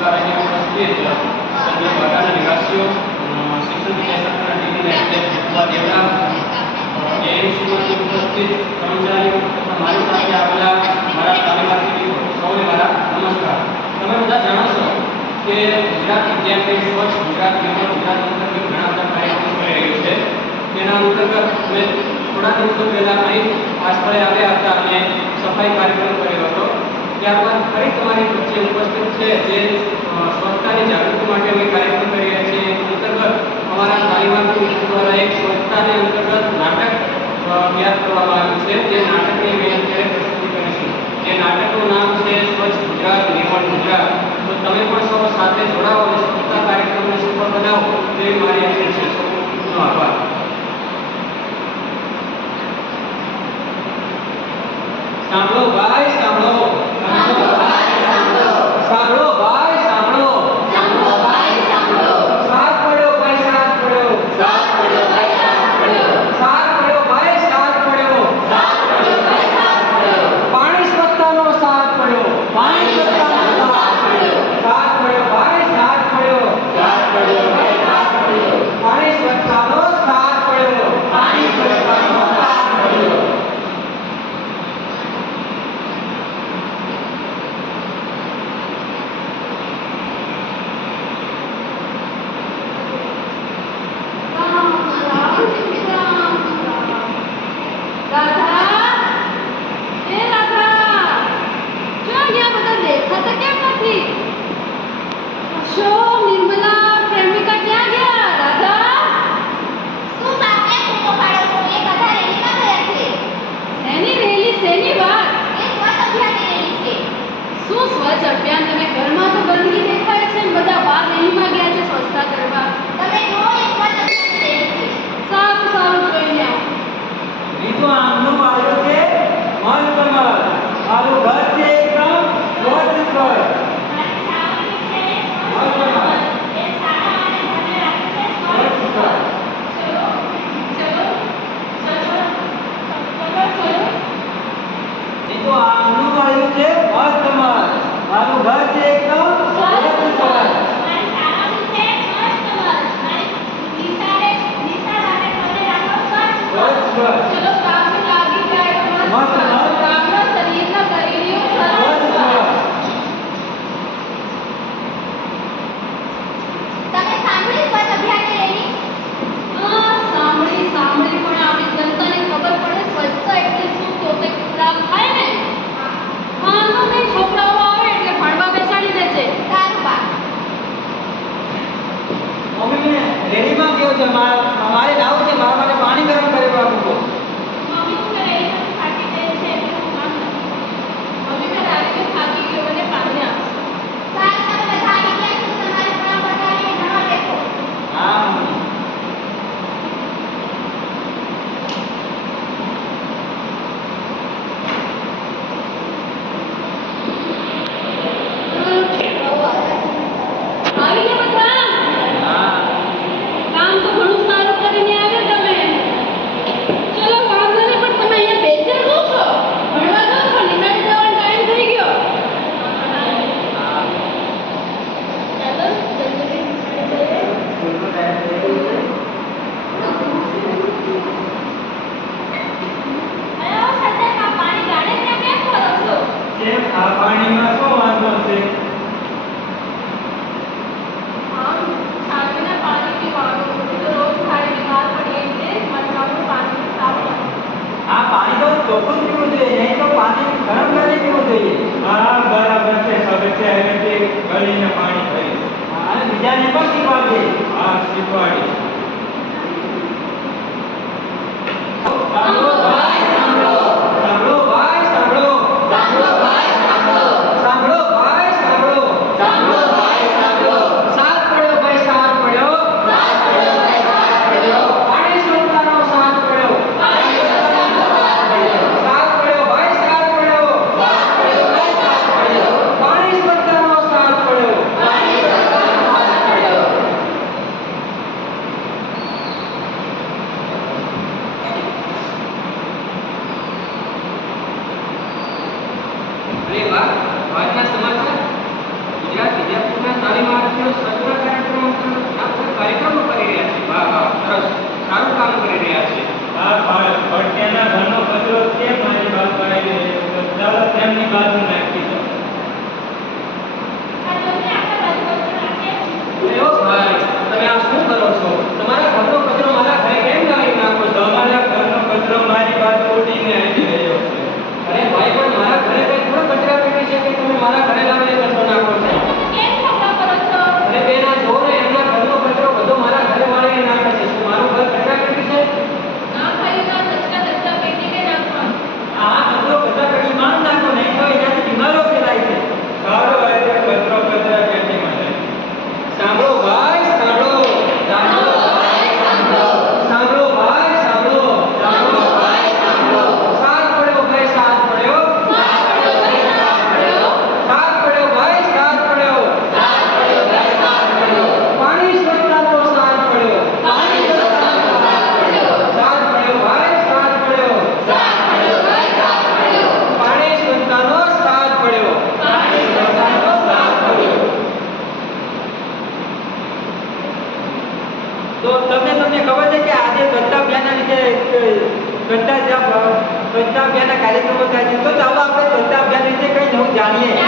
उपस्थित चंद्रभागा निवासियों शिक्षण विद्याशाखा देवरा एएमसी उपस्थित कर्मचारीओ तथा मारी साथे आवेला मारा तालीमार्थी सौने मारा नमस्कार। તમે બધા જાણો છો કે ગુજરાત વિદ્યાપીઠ સ્વચ્છ ગુજરાત મિશન ગુજરાત અંતર્ગત ઘણા બધા કાર્યક્રમો કરી રહ્યું છે। તેના અંતર્ગત અમે થોડા દિવસો પહેલા અહીં આ સ્થળે આવ્યા હતા અને સફાઈ કાર્યક્રમ કર્યો હતો। ત્યારબાદ ફરી તમારી વચ્ચે ઉપસ્થિત છે જે સ્વચ્છતાની જાગૃતિ માટે અમે કાર્યક્રમ કરી રહ્યા છીએ। અંતર્ગત અમારા તાલીમાર્થી મિત્રો દ્વારા એક સ્વચ્છતાને અંતર્ગત નાટક તૈયાર કરવામાં આવ્યું છે। જે નાટકની અમે અત્યારે પ્રસ્તુતિ કરીશું। જે નાટકનું નામ છે સ્વચ્છ ગુજરાત નિર્મળ ગુજરાત। તો તમે પણ સૌ સાથે જોડાઓ અને સ્વચ્છતા કાર્યક્રમને સફળ બનાવો તેવી મારી અપીલ છે। સૌનો આભાર। સાંભળો ભાઈ સાંભળો, સાંભળો ભાઈ સાંભળો, સાંભળો ભાઈ સાંભળો, સાંભળો ભાઈ સાંભળો। સાથ પડ્યો ભાઈ સાથ પડ્યો, સાથ પડ્યો ભાઈ સાથ પડ્યો, સાથ પડ્યો ભાઈ સાથ પડ્યો, સાથ પડ્યો ભાઈ સાથ પડ્યો। પાણી સ્વચ્છતાનો સાથ પડ્યો, પાણી સ્વચ્છતાનો સાથ પડ્યો, સાથ પડ્યો ભાઈ સાથ પડ્યો, સાથ પડ્યો ભાઈ સાથ પડ્યો। પાણી સ્વચ્છતાનો સાથ પડ્યો, પાણી સ્વચ્છતાનો સાથ પડ્યો। અભિયાન તમે ઘરમાં તો ગંદકી દેખાય છે ને બધા બહાર રેલીમાં ગયા છે સ્વચ્છતા કરવા। તમે જો એક સ્વચ્છ અભિયાન રેલી છે। સારું સારું જોઈને આવો। રીતો આમનું આવ્યો છે મન કમર મારું ઘર છે એકદમ સ્વચ્છ ઘર। રીતો આમનું આવ્યું છે મસ્ત મર મારું ઘર છે એકદમ સ્વચ્છ ઘર। ચલો કામ લાગી જાય મસ્ત કામના શરીરના શરીરિયો તમે સાંભળી સ્વચ્છ અભિયાનની રેલી? હા સાંભળી પણ આપણી જનતાને ખબર પડે સ્વચ્છતા એટલે શું તો તે ખરાબ થાય ને। હા તો મેં છોકરાઓ આવે એટલે ભણવા બેસાડી દે છે। સારું બા મમ્મી મેં રેડીમાં ગયો છે મારે લાવું છે મારા માટે પાણી ગરમ કરી આપો। મમ્મી તો રેલી થાકી ગઈ છે એટલે હું કામ નથી। મમ્મી મેં રાતે થાકી ગયો મને પાણી આપશે। સારું તમે બધા આવી ગયા છો તમારે કામ બતાવીને નવા બેસો। હા મમ્મી। આવી ગયા બધા? હા કામ તો ઘણું સારું કરીને આવ્યા તમે। ચલો વાંધો નહીં પણ તમે અહીંયા બેસી શું છો? ભણવા જાઓ છો? નિશાળે જવાનો ટાઈમ થઈ ગયો। ચાલો જલ્દી નિશાળે જઈએ। સ્કૂલનો ટાઈમ થઈ ગયો છે। અરે સત્ય પાણી ગાડે ત્યાં કેમ કરો છો? કેમ આ પાણીમાં શું વાંધો છે? આમ છાતીના પાણી પીવાનું તો રોજ ખાઈ બીમાર પડીએ છીએ મતલબ પાણી સાફ આ પાણી તો ચોખ્ખું પીવું જોઈએ નહીં તો પાણી ગરમ કરીને પીવું જોઈએ। હા બરાબર છે સદસ્ય હવેથી ગળીને પાણી થઈ અને બીજાને પણ શીખવાડજે। હા શીખવાડી સાંભળો ભાઈ સાંભળો, સાંભળો ભાઈ સાંભળો, સાંભળો ભાઈ સાંભળો, સાંભળો ભાઈ સાંભળો, સાંભળો ભાઈ સાંભળો। સાથ પડ્યો ભાઈ સાથ પડ્યો, સાથ પડ્યો ભાઈ સાથ પડ્યો। પાણી સ્વચ્છતાનો સાથ પડ્યો, પાણી સ્વચ્છતાનો સાથ પડ્યો। સાથ પડ્યો ભાઈ સાથ પડ્યો, સાથ પડ્યો ભાઈ સાથ પડ્યો। પાણી સ્વચ્છતાનો સાથ પડ્યો, પાણી સ્વચ્છતાનો સાથ પડ્યો। બાળકીઓ સ્વચ્છતા કાર્યક્રમો કાર્યક્રમો કરી રહ્યા છે. વાહ વાહ, સરસ, સારું કામ કરી રહ્યા છે. આ ભટકેના ઘરનો કચરો છે મારી બાજુ પડાવી રહ્યો છે. ચાલો તેમની બાજુ નાખી દો. આ જોઈને આપણા બાજુ વસ્તુ રાખે. અરે ઓ ભાઈ, તમે આ શું કરો છો? તમારા ઘરનો કચરો મારા ઘરે કેમ લાવી નાખો છો? તમારા ઘરનો કચરો મારી બાજુ ઉડીને આવી રહ્યો છે. અરે ભાઈ, પણ મારા ઘરે કઈ થોડો કચરા પેટી છે કે તમે મારા ઘરે લાવીને કચરો નાખો છો? તમે કેમ ઝઘડા કરો છો? અરે બેન, આ જુઓ ને, એમના ઘરનો કચરો બધો મારા ઘરે વાળીને નાખે છે. શું મારું ઘર કચરા પેટી છે? ના ભાઈ, ના કચરા પેટીને નાખવાનું. આ કચરો કચરા પેટીમાં જ નાખો, નહીં તો એનાથી બીમારીઓ ફેલાય છે. સારું આજે કચરો કચરા પેટીમાં જાય. સાંભળો ભાઈ, સાંભળો. સાંભળો ભાઈ, સાંભળો. સાંભળો ભાઈ, સાંભળો. સાંભળો ભાઈ, સાંભળો. સાથ પડ્યો ભાઈ, સાથ પડ્યો. સાથ પડ્યો ભાઈ, સાથ પડ્યો. સાથ પડ્યો ભાઈ, સાથ પડ્યો. સાથ પડ્યો ભાઈ, સાથ પડ્યો. પાણી સ્વચ્છતાનો સાથ પડ્યો. પાણી સ્વચ્છતાનો સાથ પડ્યો. સાથ પડ્યો ભાઈ, સાથ પડ્યો. સાથ પડ્યો ભાઈ, સાથ પડ્યો. પાણી સ્વચ્છતાનો સાથ પડ્યો. પાણી સ્વચ્છતાનો સાથ પડ્યો. તો તમને ખબર છે કે આજે સ્વચ્છતા અભિયાનના વિશે સ્વચ્છતા અભિયાનના કાર્યક્રમો થાય છે. તો ચાલો આપણે સ્વચ્છતા અભિયાન વિશે કંઈ નવું જાણીએ.